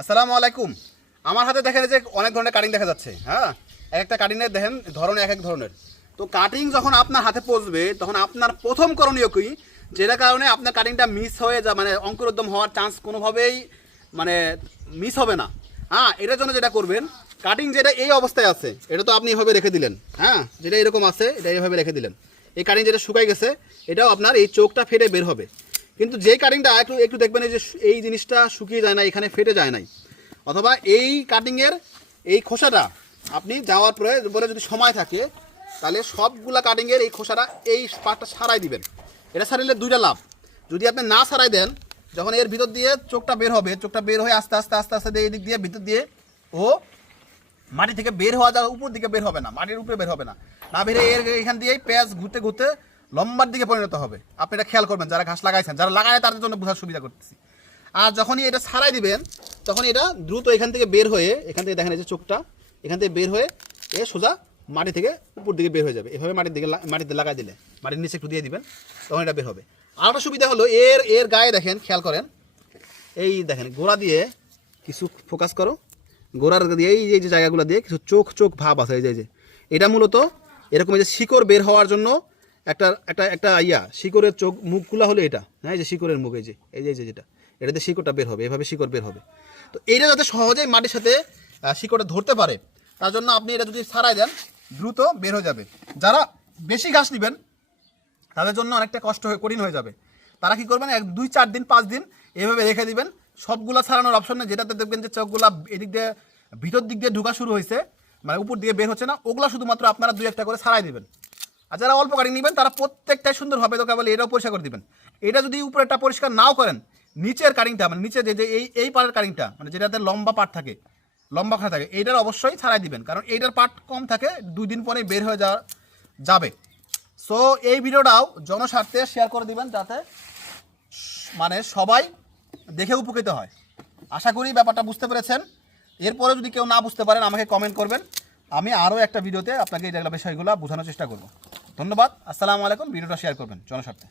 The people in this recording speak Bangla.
আসসালামু আলাইকুম। আমার হাতে দেখেন যে অনেক ধরনের কাটিং দেখা যাচ্ছে। হ্যাঁ, একটা কাটিংয়ের দেখেন ধরন এক এক ধরনের। তো কাটিং যখন আপনার হাতে পৌঁছবে তখন আপনার প্রথম করণীয় কি, যেটা কারণে আপনার কাটিংটা মিস হয়ে যা মানে অঙ্কুরোদ্গম হওয়ার চান্স কোনোভাবেই মানে মিস হবে না। হ্যাঁ, এটার জন্য যেটা করবেন, কাটিং যেটা এই অবস্থায় আছে এটা তো আপনি এভাবে রেখে দিলেন। হ্যাঁ, যেটা এরকম আছে এটা এইভাবে রেখে দিলেন। এই কাটিং যেটা শুকাই গেছে এটাও আপনার এই চোখটা ফেটে বের হবে। কিন্তু যে কাটিংটা একটু একটু দেখবেন এই যে এই জিনিসটা শুকিয়ে যায় না, এখানে ফেটে যায় নাই, অথবা এই কাটিংয়ের এই খোসাটা আপনি যাওয়ার পরে বলে যদি সময় থাকে তাহলে সবগুলা কাটিংয়ের এই খোসাটা এই পার্টটা সারাই দিবেন। এটা সারাইলে দুইটা লাভ। যদি আপনি না সারাই দেন, যখন এর ভিতর দিয়ে চোখটা বের হবে, চোখটা বের হয়ে আস্তে আস্তে আস্তে আস্তে এই দিক দিয়ে ভিতর দিয়ে ও মাটি থেকে বের হওয়া যাওয়া উপর দিকে বের হবে না, মাটির উপরে বের হবে না, না বেরে এর এখান দিয়েই পেঁয়াজ ঘুরতে ঘুরতে লম্বার দিকে পরিণত হবে। আপনি এটা খেয়াল করবেন, যারা ঘাস লাগাইছেন, যারা লাগায় তাদের জন্য বোঝার সুবিধা করতেছি। আর যখনই এটা ছাড়াই দিবেন তখন এটা দ্রুত এখান থেকে বের হয়ে, এখান থেকে দেখেন এই যে চোখটা এখান থেকে বের হয়ে এ সোজা মাটি থেকে উপর দিকে বের হয়ে যাবে। এভাবে মাটিতে লাগাই দিলে, মাটির নিচে একটু দিয়ে দিবেন, তখন এটা বের হবে। আর একটা সুবিধা হলো এর গায়ে দেখেন, খেয়াল করেন, এই দেখেন গোড়া দিয়ে কিছু ফোকাস করো, গোড়ার দিয়ে এই যে জায়গাগুলো দিয়ে কিছু চোখ চোখ ভাব আছে। এই যে এটা মূলত এরকম এই যে শিকড় বের হওয়ার জন্য একটা একটা একটা শিকড়ের চোখ মুখগুলো হলো এটা। হ্যাঁ, এই যে শিকড়ের মুখ, এই যে যেটা এটাতে শিকড়টা বের হবে, এভাবে শিকড় বের হবে। তো এইটা যাতে সহজেই মাটির সাথে শিকড়টা ধরতে পারে তার জন্য আপনি এটা যদি ছাড়াই দেন দ্রুত বের হয়ে যাবে। যারা বেশি ঘাস নেবেন তাদের জন্য অনেকটা কঠিন হয়ে যাবে। তারা কি করবেন, 2-4 দিন 5 দিন এভাবে রেখে দিবেন। সবগুলা ছাড়ানোর অপশন নেই, যেটাতে দেখবেন যে চোখগুলা এদিক দিয়ে ভিতর দিক দিয়ে ঢোকা শুরু হয়েছে, মানে উপর দিকে বের হচ্ছে না, ওগুলো শুধুমাত্র আপনারা 2-1টা করে ছাড়াই দিবেন। আর যারা অল্প কাটিং নেবেন তারা প্রত্যেকটাই সুন্দর হবে, তো কেবল এটাও পরিষ্কার করে দিবেন। এটা যদি উপরেরটা পরিষ্কার নাও করেন, নিচের কাটিংটা মানে নিচে যে এই পার্টের কাটিংটা মানে যেটাতে লম্বা পার্ট থাকে, লম্বা খাড়া থাকে, এইটার অবশ্যই ছাড়াই দিবেন, কারণ এইটার পার্ট কম থাকে, 2 দিন পরে বের হয়ে যাবে। সো এই ভিডিওটাও জনস্বার্থে শেয়ার করে দিবেন যাতে মানে সবাই দেখে উপকৃত হয়। আশা করি ব্যাপারটা বুঝতে পেরেছেন। এরপরে যদি কেউ না বুঝতে পারেন আমাকে কমেন্ট করবেন, আমি আরও একটা ভিডিওতে আপনাকে এই বিষয়গুলো বোঝানোর চেষ্টা করব। ধন্যবাদ। আসসালামু আলাইকুম। ভিডিওটা শেয়ার করবেন জনস্বার্থে।